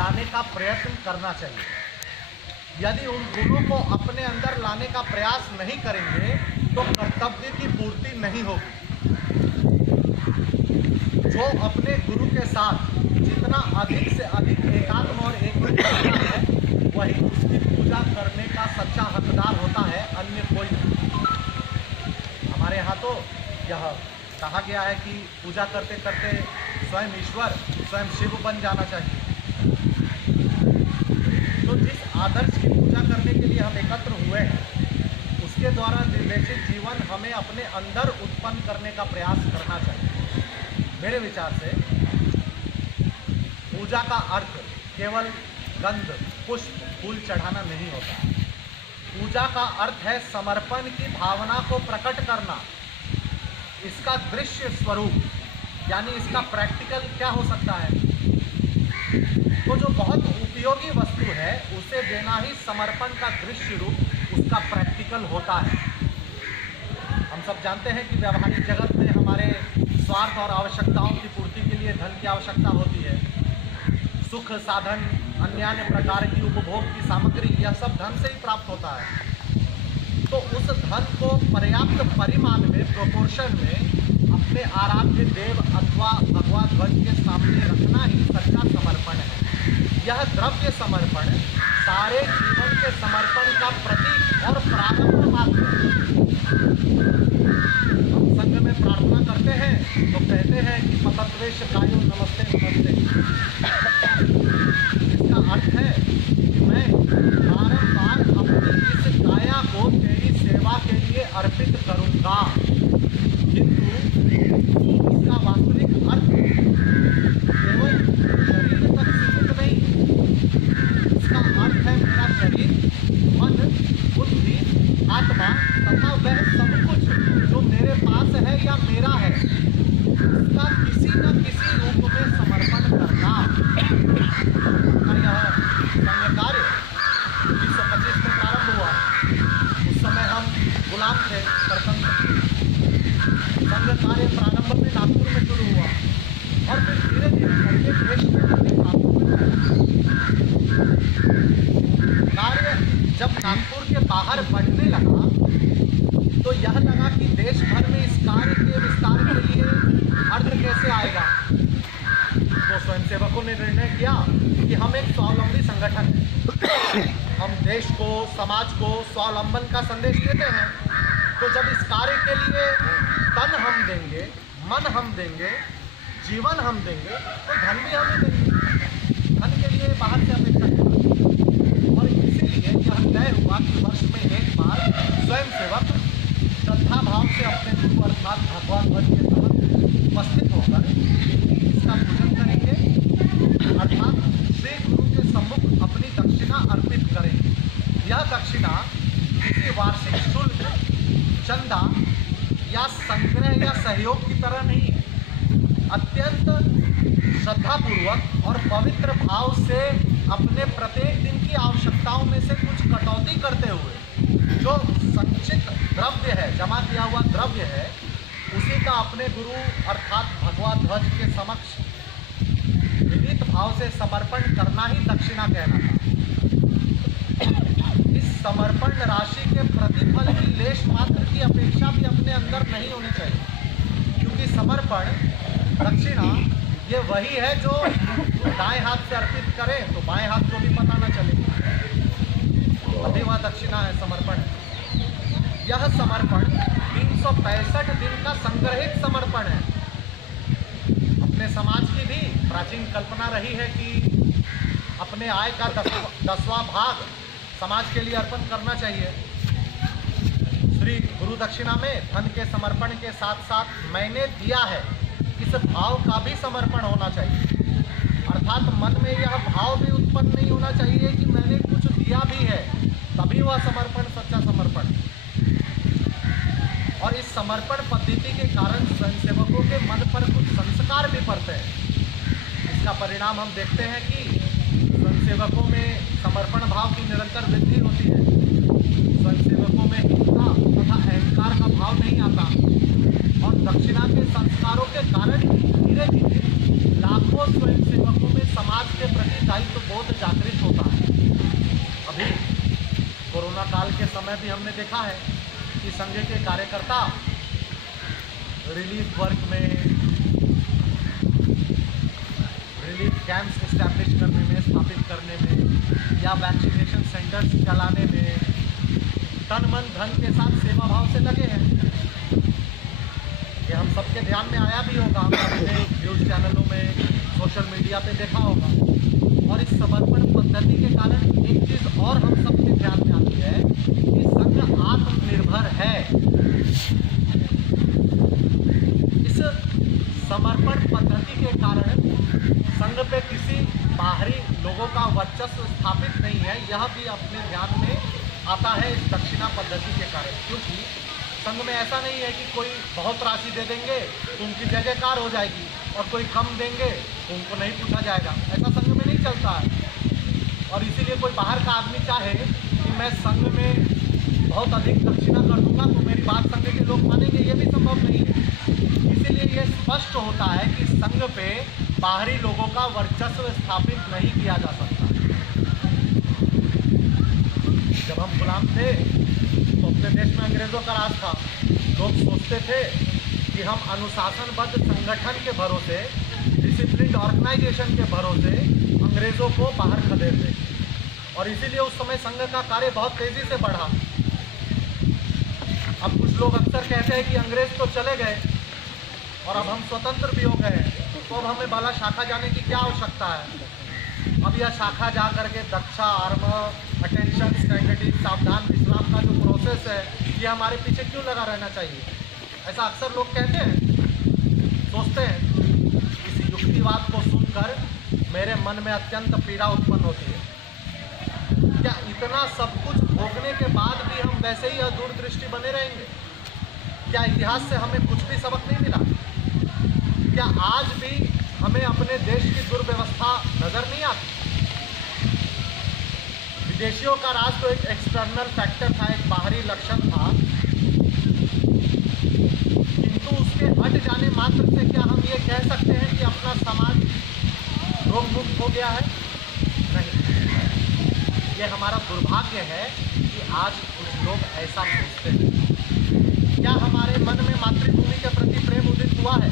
लाने का प्रयत्न करना चाहिए। यदि उन गुणों को अपने अंदर लाने का प्रयास नहीं करेंगे तो कर्तव्य की पूर्ति नहीं होगी। जो अपने गुरु के साथ जितना अधिक से अधिक एकात्म और एकरूप होता है, वही उसकी पूजा करने का सच्चा हकदार होता है, अन्य कोई नहीं। हमारे यहाँ तो यह कहा गया है कि पूजा करते करते स्वयं ईश्वर, स्वयं शिव बन जाना चाहिए। तो जिस आदर्श की पूजा करने के लिए हम एकत्र हुए हैं, उसके द्वारा निर्देशित जीवन हमें अपने अंदर उत्पन्न करने का प्रयास करना चाहिए। मेरे विचार से पूजा का अर्थ केवल गंध, पुष्प, फूल चढ़ाना नहीं होता है। पूजा का अर्थ है समर्पण की भावना को प्रकट करना। इसका दृश्य स्वरूप यानी इसका प्रैक्टिकल क्या हो सकता है? तो जो बहुत उपयोगी वस्तु है उसे देना ही समर्पण का दृश्य रूप, उसका प्रैक्टिकल होता है। हम सब जानते हैं कि व्यावहारिक जगत में हमारे स्वार्थ और आवश्यकताओं की पूर्ति के लिए धन की आवश्यकता होती है। सुख, साधन, अन्य प्रकार की उपभोग की सामग्री, यह सब धन से ही प्राप्त होता है। तो उस धन को पर्याप्त परिमाण में, प्रोपोर्शन में अपने आराध्य देव अथवा भगवा ध्वज के सामने रखना ही सच्चा समर्पण है। यह द्रव्य समर्पण सारे जीवन के समर्पण का प्रतीक और प्रारंभ मात्र है। हम संघ में प्रार्थना करते हैं तो कहते हैं कि पतत्वेश कायो नमस्ते नमस्ते। इसका अर्थ है कि मैं बारंबार अपनी इस काया को तेरी सेवा के लिए अर्पित करूंगा, किंतु इसका वास्तविक अर्थ केवल शरीर तक सीमित नहीं। इसका अर्थ है मेरा शरीर, मन, बुद्धि, आत्मा तथा वह सब कुछ जो मेरे पास है या मेरा है, उसका किसी न किसी रूप में समर्पण करना। यह संघ कार्य 1925 में प्रारंभ हुआ। उस समय हम गुलाम थे, परतंत्र। संघ कार्य प्रारंभ में नागपुर में शुरू हुआ और फिर धीरे धीरे करके देश में अनेक भागों में कार्य जब नागपुर के बाहर बढ़ने लगा तो यह लगा कि देश भर में इस कार्य के विस्तार के लिए अर्थ कैसे आएगा। तो स्वयंसेवकों ने निर्णय किया कि हम एक स्वावलंबी संगठन हैं। हम देश को, समाज को स्वावलंबन का संदेश देते हैं। तो जब इस कार्य के लिए तन हम देंगे, मन हम देंगे, जीवन हम देंगे, तो धन भी हमें देंगे। धन के लिए बाहर से अपेक्षा करें। और इसीलिए यह तय हुआ कि वर्ष में एक बार स्वयंसेवक श्रद्धा भाव से अपने गुरु अर्थात भगवान ध्वज के समक्ष उपस्थित होकर इसका पूजन करेंगे, अर्थात श्री गुरु के सम्मुख अपनी दक्षिणा अर्पित करेंगे। यह दक्षिणा किसी वार्षिक शुल्क, चंदा या संग्रह या सहयोग की तरह नहीं है। अत्यंत श्रद्धापूर्वक और पवित्र भाव से अपने प्रत्येक दिन की आवश्यकताओं में से कुछ कटौती करते हुए जो संचित द्रव्य है, जमा किया हुआ द्रव्य है, उसी का अपने गुरु अर्थात भगवा ध्वज के समक्ष विनीत भाव से समर्पण करना ही दक्षिणा कहलाता है। इस समर्पण राशि के प्रतिफल की लेश मात्र की अपेक्षा भी अपने अंदर नहीं होनी चाहिए, क्योंकि समर्पण, दक्षिणा ये वही है जो दाएं हाथ से अर्पित करे तो बाएं हाथ को भी पता न चले, तभी वह दक्षिणा है, समर्पण। यह समर्पण 365 दिन का संग्रहित समर्पण है। अपने समाज की भी प्राचीन कल्पना रही है कि अपने आय का 10वां भाग समाज के लिए अर्पण करना चाहिए। श्री गुरु दक्षिणा में धन के समर्पण के साथ साथ मैंने दिया है, इस भाव का भी समर्पण होना चाहिए। अर्थात मन में यह भाव भी उत्पन्न नहीं होना चाहिए कि मैंने कुछ दिया भी है, तभी वह समर्पण सच्चा समर्पण। और इस समर्पण पद्धति के कारण स्वयंसेवकों के मन पर कुछ संस्कार भी पड़ते हैं। इसका परिणाम हम देखते हैं कि स्वयंसेवकों में समर्पण भाव की निरंतर वृद्धि होती है। स्वयंसेवकों में हिंसा तथा अहंकार का भाव नहीं आता और दक्षिणा के संस्कारों के कारण धीरे धीरे लाखों स्वयंसेवकों में समाज के प्रति दायित्व बोध समय भी हमने देखा है कि संघ के कार्यकर्ता रिलीफ वर्क में, रिलीफ कैंप्स इस्टेब्लिश करने में, स्थापित करने में, या वैक्सीनेशन सेंटर्स चलाने में तन मन धन के साथ सेवा भाव से लगे हैं। ये हम सबके ध्यान में आया भी होगा, हमने न्यूज़ चैनलों में, सोशल मीडिया पे देखा होगा। और इस समर्पण पद्धति के कारण एक चीज़ और हम सबके ध्यान में आती है कि संघ आत्मनिर्भर है। इस समर्पण पद्धति के कारण संघ पे किसी बाहरी लोगों का वर्चस्व स्थापित नहीं है, यह भी अपने ध्यान में आता है इस दक्षिणा पद्धति के कारण। क्योंकि संघ में ऐसा नहीं है कि कोई बहुत राशि दे देंगे तो उनकी जय जयकार हो जाएगी और कोई कम देंगे तो उनको नहीं पूछा जाएगा, ऐसा संघ में नहीं चलता है। और इसीलिए कोई बाहर का आदमी चाहे कि मैं संघ में बहुत अधिक दक्षिणा कर दूंगा तो मेरी बात संघ के लोग मानेंगे, ये भी संभव नहीं है। इसीलिए ये स्पष्ट होता है कि संघ पे बाहरी लोगों का वर्चस्व स्थापित नहीं किया जा सकता। जब हम गुलाम थे तो अपने देश में अंग्रेज़ों का राज था। लोग सोचते थे कि हम अनुशासनबद्ध संगठन के भरोसे, डिसिप्लिन ऑर्गेनाइजेशन के भरोसे अंग्रेज़ों को बाहर खदेड़ दें, और इसीलिए उस समय संघ का कार्य बहुत तेज़ी से बढ़ा। अब कुछ लोग अक्सर कहते हैं कि अंग्रेज़ तो चले गए और अब हम स्वतंत्र भी हो गए, तो अब हमें बाला शाखा जाने की क्या आवश्यकता है। अब यह शाखा जा करके दक्षा, आर्म, अटेंशन, स्टैंडर्डी, सावधान इस्लाम का जो प्रोसेस है, ये हमारे पीछे क्यों लगा रहना चाहिए, ऐसा अक्सर लोग कहते हैं, सोचते हैं। इस युक्तिवाद को सुनकर मेरे मन में अत्यंत पीड़ा उत्पन्न होती है। क्या इतना सब कुछ भोगने के बाद भी हम वैसे ही अदूरदृष्टि बने रहेंगे? क्या इतिहास से हमें कुछ भी सबक नहीं मिला? क्या आज भी हमें अपने देश की दुर्व्यवस्था नज़र नहीं आती? विदेशियों का राज तो एक एक्सटर्नल फैक्टर था, एक बाहरी लक्षण था, किंतु उसके हट जाने मात्र से क्या हम ये कह सकते हैं कि अपना समाज रोग मुक्त हो गया है? नहीं। ये हमारा दुर्भाग्य है कि आज कुछ लोग ऐसा सोचते हैं। क्या हमारे मन में मातृभूमि के प्रति प्रेम उदित हुआ है?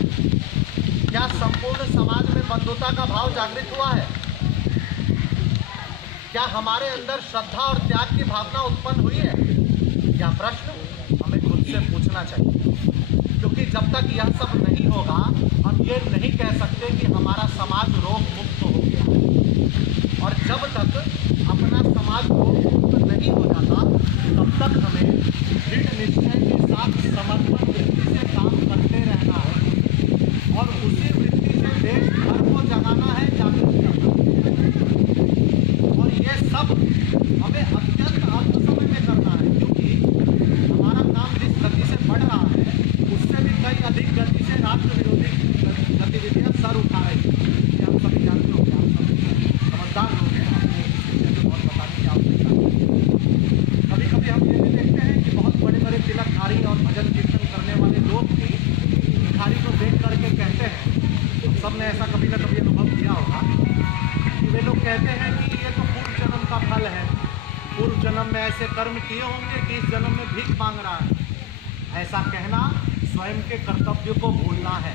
क्या संपूर्ण समाज में बंधुता का भाव जागृत हुआ है? क्या हमारे अंदर श्रद्धा और त्याग की भावना उत्पन्न हुई है? यह प्रश्न हमें खुद से पूछना चाहिए, क्योंकि जब तक यह सब नहीं होगा हम ये नहीं कह सकते कि हमारा समाज रोग मुक्त हो गया है। और जब तक अपना समाज रोग मुक्त नहीं हो जाता तब तक हमें दृढ़ निश्चय के साथ समर्पण वृत्ति से काम करते रहना है और उसी वृत्ति से देश भर को जगाना है, जागृत करना है। और ये सब हमें अत्यंत अल्प समय में करना है, क्योंकि हमारा काम जिस गति से बढ़ रहा है उससे भी कई अधिक गति से राष्ट्र विरोधी गतिविधियाँ सर उठा रही हैं। ये हम सभी जानते होंगे, आप सब समझदार लोग हैं, आपको और बताने की आवश्यकता है। कभी कभी हम ये भी देखते हैं कि बहुत बड़े बड़े तिलकधारी और भजन कीर्तन करने वाले लोग भी भिखारी को देख करके कहते हैं, हम सब ने ऐसा कभी न कभी अनुभव किया होगा, कि वे लोग कहते हैं कि ये तो पूर्व जन्म का फल है, पूर्व जन्म में ऐसे कर्म किए होंगे कि इस जन्म में भीख मांग रहा है। ऐसा कहना स्वयं के कर्तव्य को भूलना है,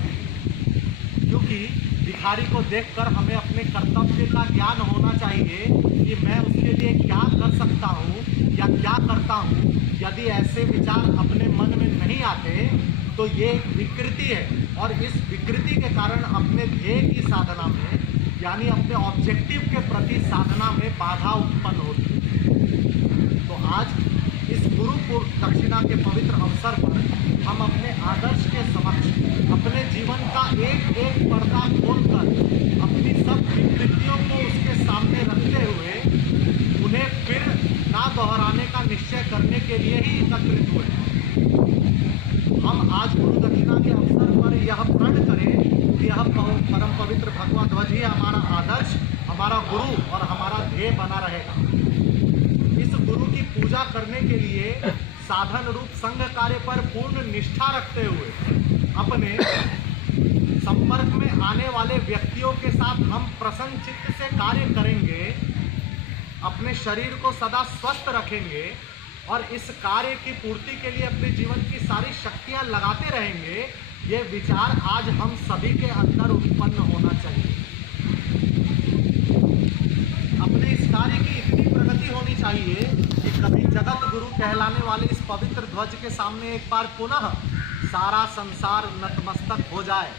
क्योंकि भिखारी को देखकर हमें अपने कर्तव्य का ज्ञान होना चाहिए कि मैं उसके लिए क्या कर सकता हूँ या क्या करता हूँ। यदि ऐसे विचार अपने मन में नहीं आते तो ये एक विकृति है, और इस विकृति के कारण अपने ध्येय की साधना में, यानी अपने ऑब्जेक्टिव के प्रति साधना में बाधा उत्पन्न होती है। तो आज इस गुरु पूर्व दक्षिणा के पवित्र अवसर पर हम अपने आदर्श के समक्ष अपने जीवन का एक एक पर्दा खोलकर अपनी सब विकृतियों को उसके सामने रखते हुए उन्हें फिर ना दोहराने का निश्चय करने के लिए ही एकत्रित हुए। हम आज गुरु दक्षिणा के अवसर पर यह प्रण करें कि यह परम पवित्र भगवा ध्वज ही हमारा आदर्श, हमारा गुरु और हमारा ध्येय बना रहेगा। इस गुरु की पूजा करने के लिए साधन रूप संघ कार्य पर पूर्ण निष्ठा रखते हुए अपने संपर्क में आने वाले व्यक्तियों के साथ हम प्रसन्न चित्त से कार्य करेंगे, अपने शरीर को सदा स्वस्थ रखेंगे, और इस कार्य की पूर्ति के लिए अपने जीवन की सारी शक्तियां लगाते रहेंगे, ये विचार आज हम सभी के अंदर उत्पन्न होना चाहिए। अपने इस कार्य की इतनी प्रगति होनी चाहिए कि कभी जगत गुरु कहलाने वाले इस पवित्र ध्वज के सामने एक बार पुनः सारा संसार नतमस्तक हो जाए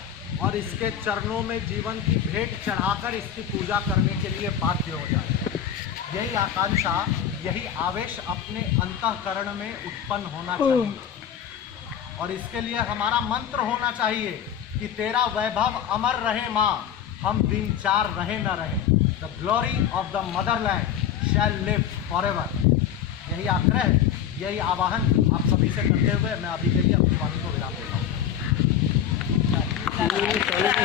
और इसके चरणों में जीवन की भेंट चढ़ाकर इसकी पूजा करने के लिए बाध्य हो जाए। यही आकांक्षा, यही आवेश अपने अंतःकरण में उत्पन्न होना चाहिए और इसके लिए हमारा मंत्र होना चाहिए कि तेरा वैभव अमर रहे माँ, हम दिन चार रहे न रहे। The glory of the motherland shall live forever. यही आग्रह, यही आवाहन आप सभी से करते हुए मैं अभी के लिए अपनी वाणी को विराम देता हूँ।